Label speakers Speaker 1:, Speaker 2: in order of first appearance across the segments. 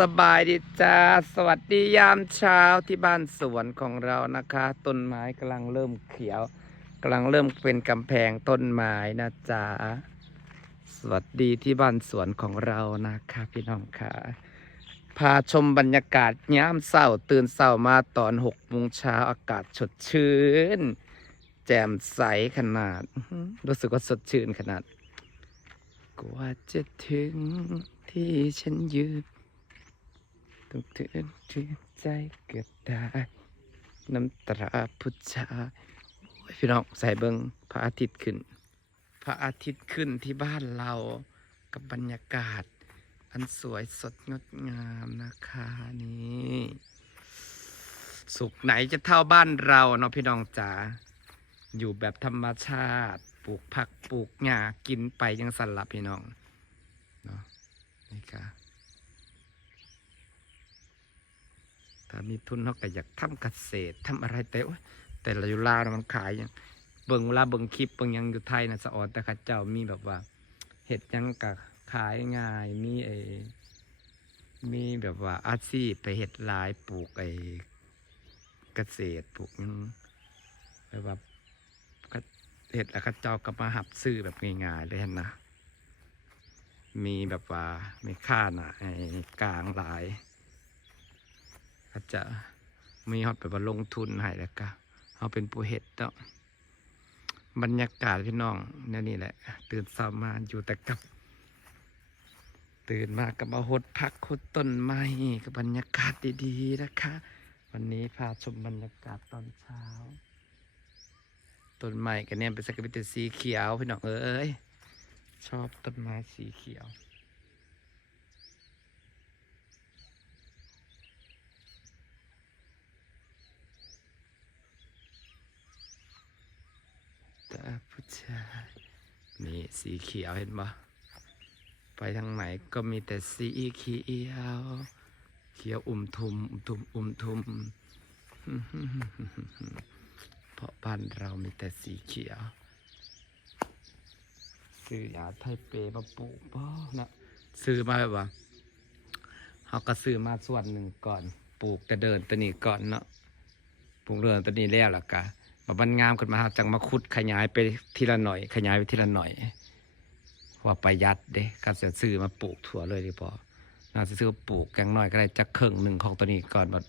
Speaker 1: สบายดีจ้า สวัสดียามเช้าที่บ้านสวนของเรานะคะ ต้นไม้กำลังเริ่มเขียวกำลังเริ่มเป็นกำแพงต้นไม้นะจ๊ะสวัสดีที่บ้านสวนของเรานะคะพี่น้องค่ะ พาชมบรรยากาศยามเศร้าตื่นเศร้ามาตอนหกโมงเช้าอากาศสดชื่น แจ่มใสขนาด รู้สึกว่าสดชื่นขนาด กว่าจะถึงที่ฉันยืน ต้องถึงใจเกือบได้น้ำตราพุทธาพี่น้องใส่เบิงพระอาทิตย์ขึ้น พระอาทิตย์ขึ้นที่บ้านเรากับบรรยากาศ อันสวยสดงดงามนะคะนี่สุขไหนจะเท่าบ้านเราเนาะพี่น้องจ๋าอยู่แบบธรรมชาติ ปลูกผักปลูกหญ้ากินไปยังสันหลับพี่น้องเนาะนี่ค่ะ ถ้ามีทุนเขาก็อยากทำเกษตรทำอะไรแต่โอ๊ยแต่ละยู่ลาวน่ะมันขายอย่างเบิ่งเวลาเบิ่งคลิปเบิ่งยังอยู่ไทยนะสะออนแต่ข้าเจ้ามีแบบว่าเห็ดยังกะขายง่ายมีไอมีแบบว่าอาชีพไปเห็ดหลายปลูกไอเกษตรปลูกยังแบบว่าเห็ดแล้วก็เจ้าก็มาหับซื้อแบบง่ายๆเลยนะมีแบบว่ามีค่าหนาไอ้กลางหลาย ก็จะมีฮอตแบบว่าลงทุนให้แล้วก็เอาเป็นผู้เห็ดเนาะบรรยากาศพี่น้องเนี่ยนี่แหละ ตื่นเช้ามาอยู่แต่กับ ตื่นมากับมาหดพักหดต้นไม้กับบรรยากาศดีๆนะคะ วันนี้พาชมบรรยากาศตอนเช้าต้นไม้กันเนี่ยเป็นสกปรกสีเขียวพี่น้องเอ้ยชอบต้นไม้สีเขียว ตา ผู้ชายนี่สีเขียวเห็นปะไปทางไหนก็มีแต่สีเขียวเขียวอุ่มทุมอุ่มทุมอุ่มทุมเพราะบ้านเรามีแต่สีเขียวซื้อยาไทยเปมาปลูกบ่นะซื้อมาแบบว่าเขาก็ซื้อมาส่วนหนึ่งก่อน ปลูกแต่เดินตัวนี้ก่อนเนาะปลูกเดินตัวนี้แล้วล่ะกะ มาบันงามขึ้นมาจังมาคุดขยายไปทีละหน่อย ขยายไปทีละหน่อยว่าประหยัดเด้ก็จะซื้อมาปลูกถั่วเลยดีพอน่าจะซื้อปลูกอย่างน้อยก็ได้จักครึ่งหนึ่งของตัวนี้ก่อนมา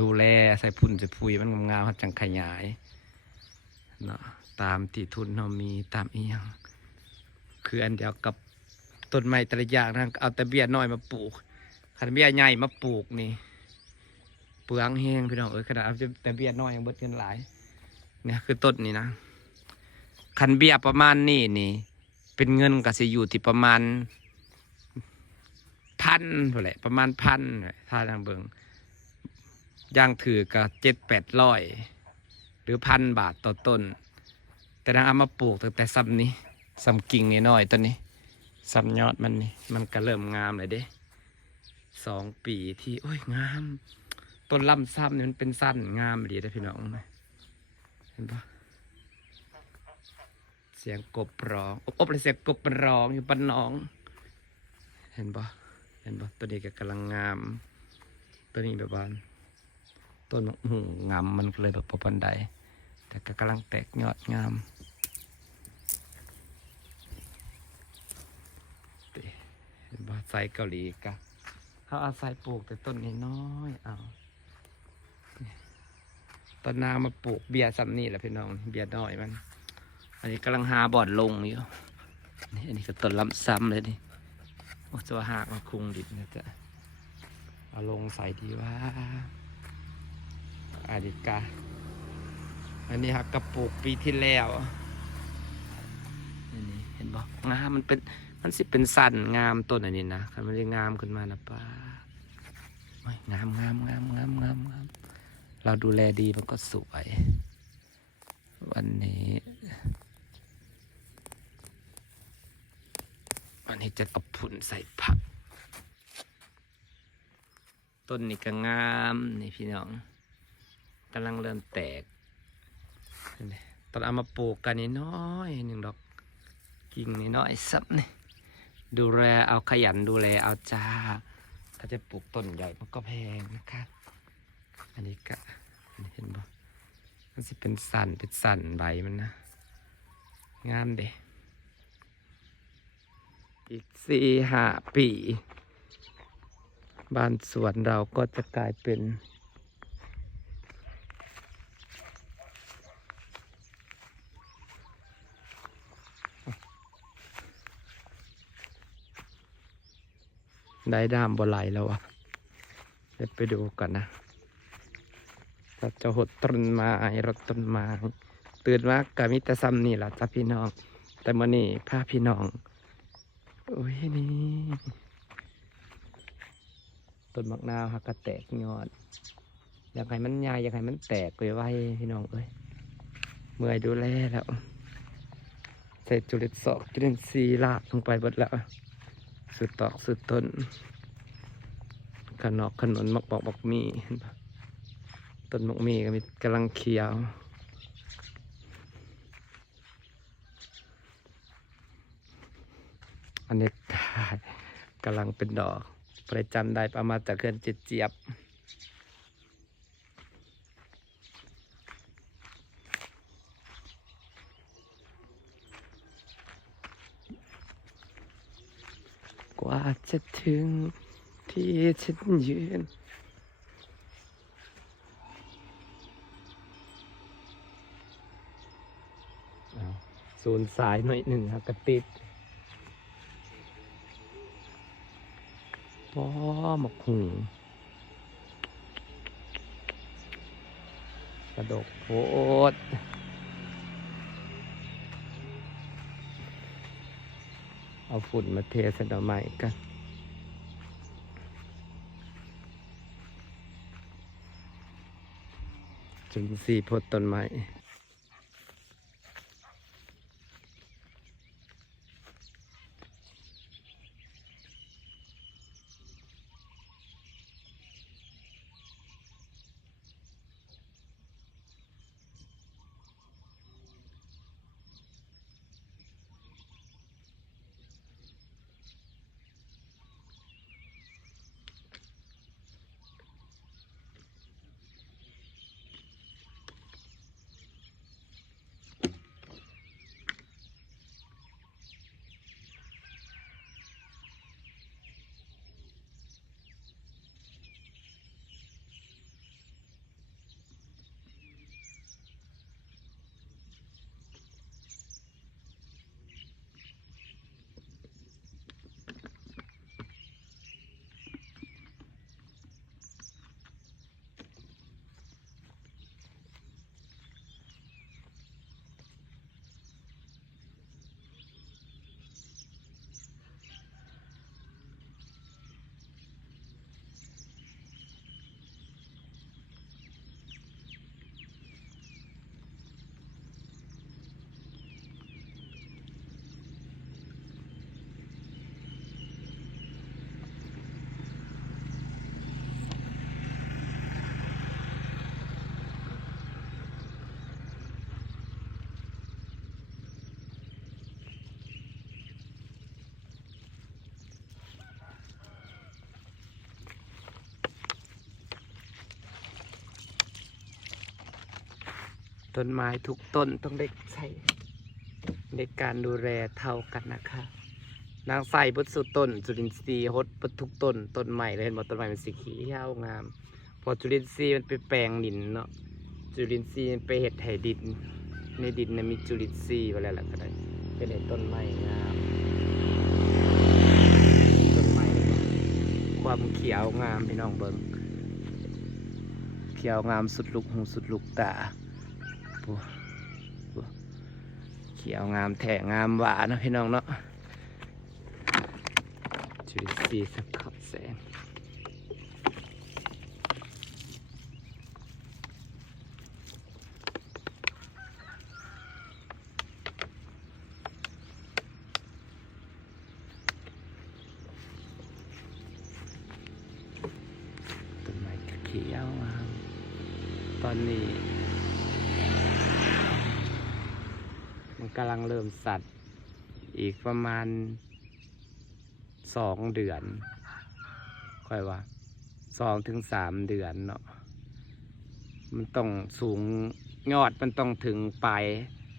Speaker 1: ดูแลใส่พุ่นใส่พุยมันงามๆเราจังขยายเนาะตามที่ทุนเรามีตามอีหยังคืออันเดียวกับต้นไม้แต่ละอย่างนะเอาแต่เบี้ยน้อยมาปลูกขันเบี้ยใหญ่มาปลูกนี่เปลืองแห้งพี่น้องเอ้ยขนาดเอาแต่เบี้ยน้อยยังเบิดเงินหลาย เนี่ยคือต้นนี้นะขันเบียประมาณนี้นี่ เป็นเงินก็สิอยู่ที่ประมาณพันเท่าไหร่ประมาณพันถ้าทางเบิงย่างถือก็เจ็ดแปดร้อยหรือพันบาทต่อต้น แต่นางเอามาปลูกตั้งแต่ซ้ำนี้ซ้ำกิ่งนิดหน่อยต้นนี้ซ้ำยอดมันนี่มันก็เริ่มงามเลยเด้สองปีที่ โอ้ยงาม ต้นลำซ้ำนี่มันเป็นสั้นงามดีได้พี่น้อง เห็นปะเสียงกบร้องอบอบเลยเสียงกบร้องอยู่ปันน้อง เห็นปะเห็นปะตัวนี้ก็กำลังงาม ตัวนี้แบบว่าต้นมะหูงามมันเลยแบบพอปันไดแต่ก็กำลังแตกยอดงามเห็นบ่ไซเกาหลีกะเขาอาศัยปลูกแต่ต้นนี้น้อยๆเอานี่ ต้นนามาปลูกเบียร์ซ้ำนี่แหละพี่น้อง เบียร์น้อยมัน อันนี้กำลังหาบอดลงอยู่นี่อันนี้ก็ต้นลำซ้ำเลยนี่โอ้ตัวหากมาคุงดิบนะจ๊ะเอาลงใส่ดีว่าอาดิกาอันนี้ครับกระปุกปีที่แล้วอันนี้เห็นบอกงามมันเป็นมันสิเป็นสั้นงามต้นอันนี้นะคันมันจะงามขึ้นมานะป้าโอ้ยงามงามงามงามงามงาม เราดูแลดีมันก็สวย วันนี้วันนี้จะเอาผุนใส่ผัก ต้นนี้ก็งามนี่พี่น้องกำลังเริ่มแตกตอนเอามาปลูกกันนี่น้อยหนึ่งดอกกิ่งนี่น้อยสับนี่ดูแลเอาขยันดูแลเอาจ้าขเขาจะปลูกต้นใหญ่มันก็แพงนะคะ อันนี้ก็อันนเห็นบ่มันสิเป็นสันเป็นสันใบมันนะ งามเด้อีกสี่ห้าปีบ้านสวนเราก็จะกลายเป็น ได้ดามบ่ไหลแล้วอะเดี๋ยวไปดูก่อนนะ เราจะหดต้นไม้รดต้นไม้ตื่นมากกับมิตรซัมนี่แหละจ้าพี่น้อง แต่มื่อนี้พาพี่น้องโอ้ยนี่ต้นมักนาวฮักกระแตกยอดอยากให้มันใหญ่อยากให้มันแตกไปไว้พี่น้องเอ้ยเมื่อยดูแลแล้วใส่จุลินทรีย์จุลินทรีย์ลากลงไปหมดแล้ว สุดตอกสุดต้นขนอกขนนมักบอกบอกมีเห็นปะ ต้นมกมีก็มีกำลังเขียวอันนี้กายกำลังเป็นดอกประจำได้ประมาณจากเกินเจ็ดเจียบกว่าจะถึงที่ฉันยืน อ้าว ศูนย์สายหน่อยหนึ่งครับกระติดป้อหมกหุงกระดกโพดเอาฝุ่นมาเทใส่ดอกไม้กันจุลินทรีย์พดต้นไม้ ต้นไม้ทุกต้นต้องได้ใช้ในการดูแลเท่ากันนะคะนางใส่บดสุดต้นจุลินทรีย์ฮดบดทุกต้นต้นใหม่เลยเห็นบ่ต้นใหม่เป็นสีเขียวงาม พอจุลินทรีย์มันไปแปลงดินเนาะจุลินทรีย์มันไปเห็ดไถดิน ในดินนะมีจุลินทรีย์อะไรล่ะก็ได้เป็นเห็ดต้นไม้งามต้นไม้ความเขียวงามพี่น้องเบิ้งเขียวงามสุดลูกหูสุดลูกตา เขียวงามแถงามหวานนะพี่น้องเนาะจุลินทรีย์สังเคราะห์แสงต้นไม้เขียวงามตอนนี้ มัน กำลังเริ่มสัตว์ อีกประมาณสองเดือน ค่อยว่าสองถึงสามเดือนเนาะมันต้องสูงยอดมันต้องถึงปลาย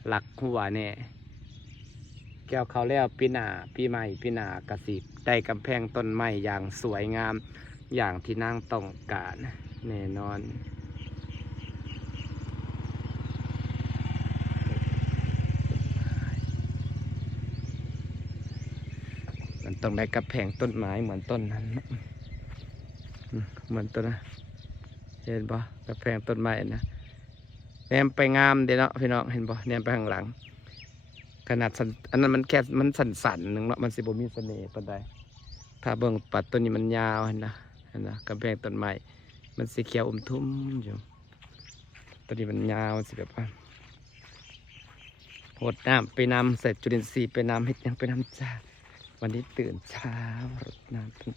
Speaker 1: หลักหัวเนี่ยแก้วเขาแล้วปีหนาปีใหม่ปีหนากระสิได้กำแพงต้นไม้อย่างสวยงามอย่างที่นางต้องการแน่นอน ต้องได้กระแพงต้นไม้เหมือนต้นนั้นนะเหมือนต้นนะเห็นปะกระแพงต้นไม้นะแนมไปงามเด้เนาะพี่น้องเห็นปะแนมไปข้างหลัง ขนาดสันอันนั้นมันแค่มันสั่นหนึ่งเนาะมันสิบมีเสน่ห์ปานใดถ้าเบิ่งปัดต้นนี้มันยาวเห็นนะเห็นนะกระแพงต้นไม้มันสีเขียวอมทุ่มอยู่ต้นนี้มันยาวมันสิแบบว่าหดน้ำไปนำใส่จุลินทรีย์ไปนำเฮ็ดยังไปนำจ้า วันนี้ตื่นเช้ารดน้ำต้น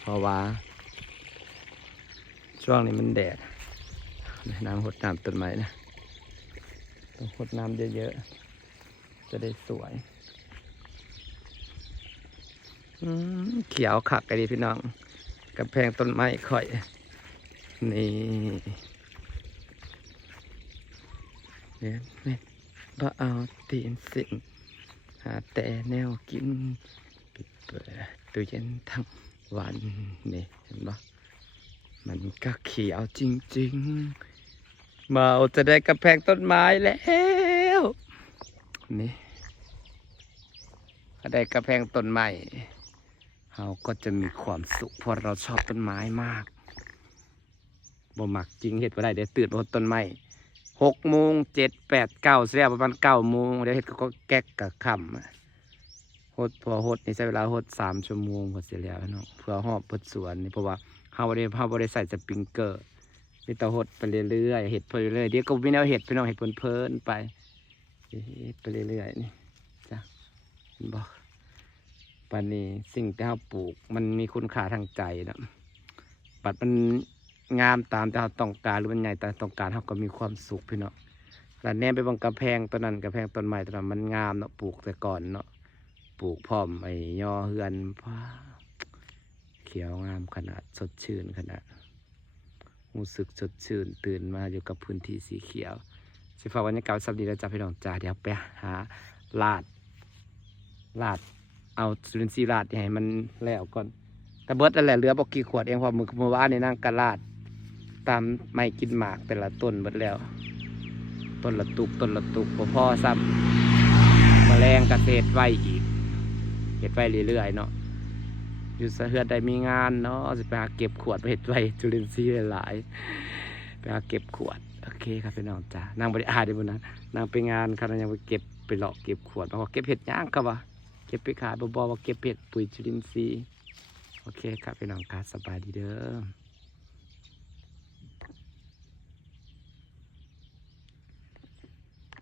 Speaker 1: เพราะว่า ช่วงนี้มันแดดน้ำหดน้ำต้นไม้นะ ต้องหดน้ำเยอะๆ จะได้สวย เขียวขักกันดีพี่น้องกำแพงต้นไม้ค่อย นี่เนี่ยเม็ดบ่เอาตีนสิ่งหาแต่แนวกินปิดเปิดตู้เย็นทั้งวันนี่เห็นปะมันก็เขียวจริงๆเมาจะได้กำแพงต้นไม้แล้วนี่ก็ได้กำแพงต้นไม้ เราก็จะมีความสุขเพราะเราชอบต้นไม้มากบ่มักจริงเห็ดว่าได้เดี๋ยวตื่นมาหดต้นไม้หกโมงเจ็ดแปดเก้าเสียประมาณเก้าโมงเดี๋ยวเห็ดก็แก๊กกับค่ำหดพอหดนี่ใช้เวลาหดสามชั่วโมงก็เสร็จแล้วเนาะเพื่อหอบเปิดสวนนี่เพราะว่าเฮาบ่ได้เฮาบ่ได้ใส่สปริงเกอร์มีต่หดไปเรื่อยๆเห็ดไปเรื่อยเดี๋ยวก็มีแนวเห็ดพี่น้องเห็ดเพลินๆไปเฮ็ดไปเรื่อยๆนี่จ้ะเห็นบ่ ปันนี้สิ่งที่เราปลูก มันมีคุณค่าทางใจนะปัดมันงามตามที่เราต้องการหรือมันใหญ่ตามต้องการเราก็มีความสุขพี่เนาะแล้วแนมไปบางกระแพงต้นนั้นกระแพงต้นไม้ต้นนั้นมันงามเนาะปลูกแต่ก่อนเนาะปลูกพร้อมไอ้ยอเฮือนพ้าเขียวงามขนาดสดชื่นขนาดรู้สึกสดชื่นตื่นมาอยู่กับพื้นที่สีเขียวสิฟ้ากบรรยากาศสับดีแล้วจ้าพี่น้องจ้าเดี๋ยวไปหาลาดลาด เอาสุรินทรีย์ราดให้มันแล้วก่อนแต่เบิดนั่นแหละเหลือบอกกี่ขวดเองพอมือมือว่านนี่นั่งกระลาด ตามไม่กินหมากแต่ละต้นเบิดแล้ว ต้นละตุกต้นละตุกพอพ่อซ้ำแมลงเกษตรไว้อีกเห็ดไว้เรื่อยๆเนาะอยู่สะเฮือดได้มีงานเนาะสิไปหาเก็บขวดไปเห็ดไว้จุลินทรีย์หลายๆไปหาเก็บขวดโอเคครับพี่น้องจ้านางบริอาได้บนนั้นนางไปงานครับนางยังไปเก็บไปหลอกเก็บขวดมาบอกเก็บเห็ดย่างครับวะเก็บไปขายบอบอว่าเก็บเห็ดปุ๋ยจุลินทรีย์โอเคครับพี่น้องครับสบายดีเด้อ